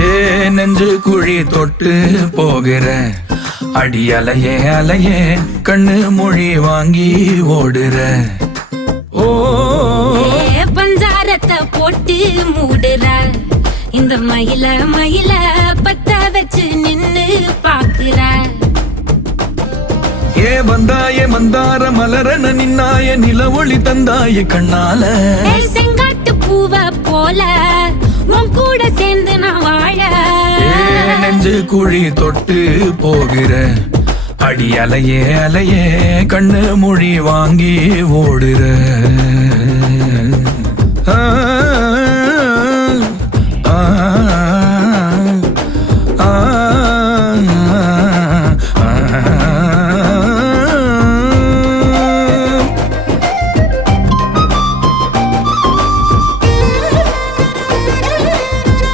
ஏ நெஞ்சு குழி தொட்டு போகிற அடி அலையே அலையே கண்ணு மொழி வாங்கி ஓடுற. ஓ பஞ்சாரத்தை போட்டு மூடுற இந்த மயில மயில பத்த வச்சு நின்னு பாக்குற. ஏ வந்தாய மந்தார மலரன நின்னாய நில ஒளி தந்தாய கண்ணால. செங்காட்டு பூவ போல உன் கூட சேர்ந்து நான் வாழ. நெஞ்சு குழி தொட்டு போகிற அடி அலையே அலையே கண்ணு மொழி வாங்கி ஓடுற. ஆ ஆ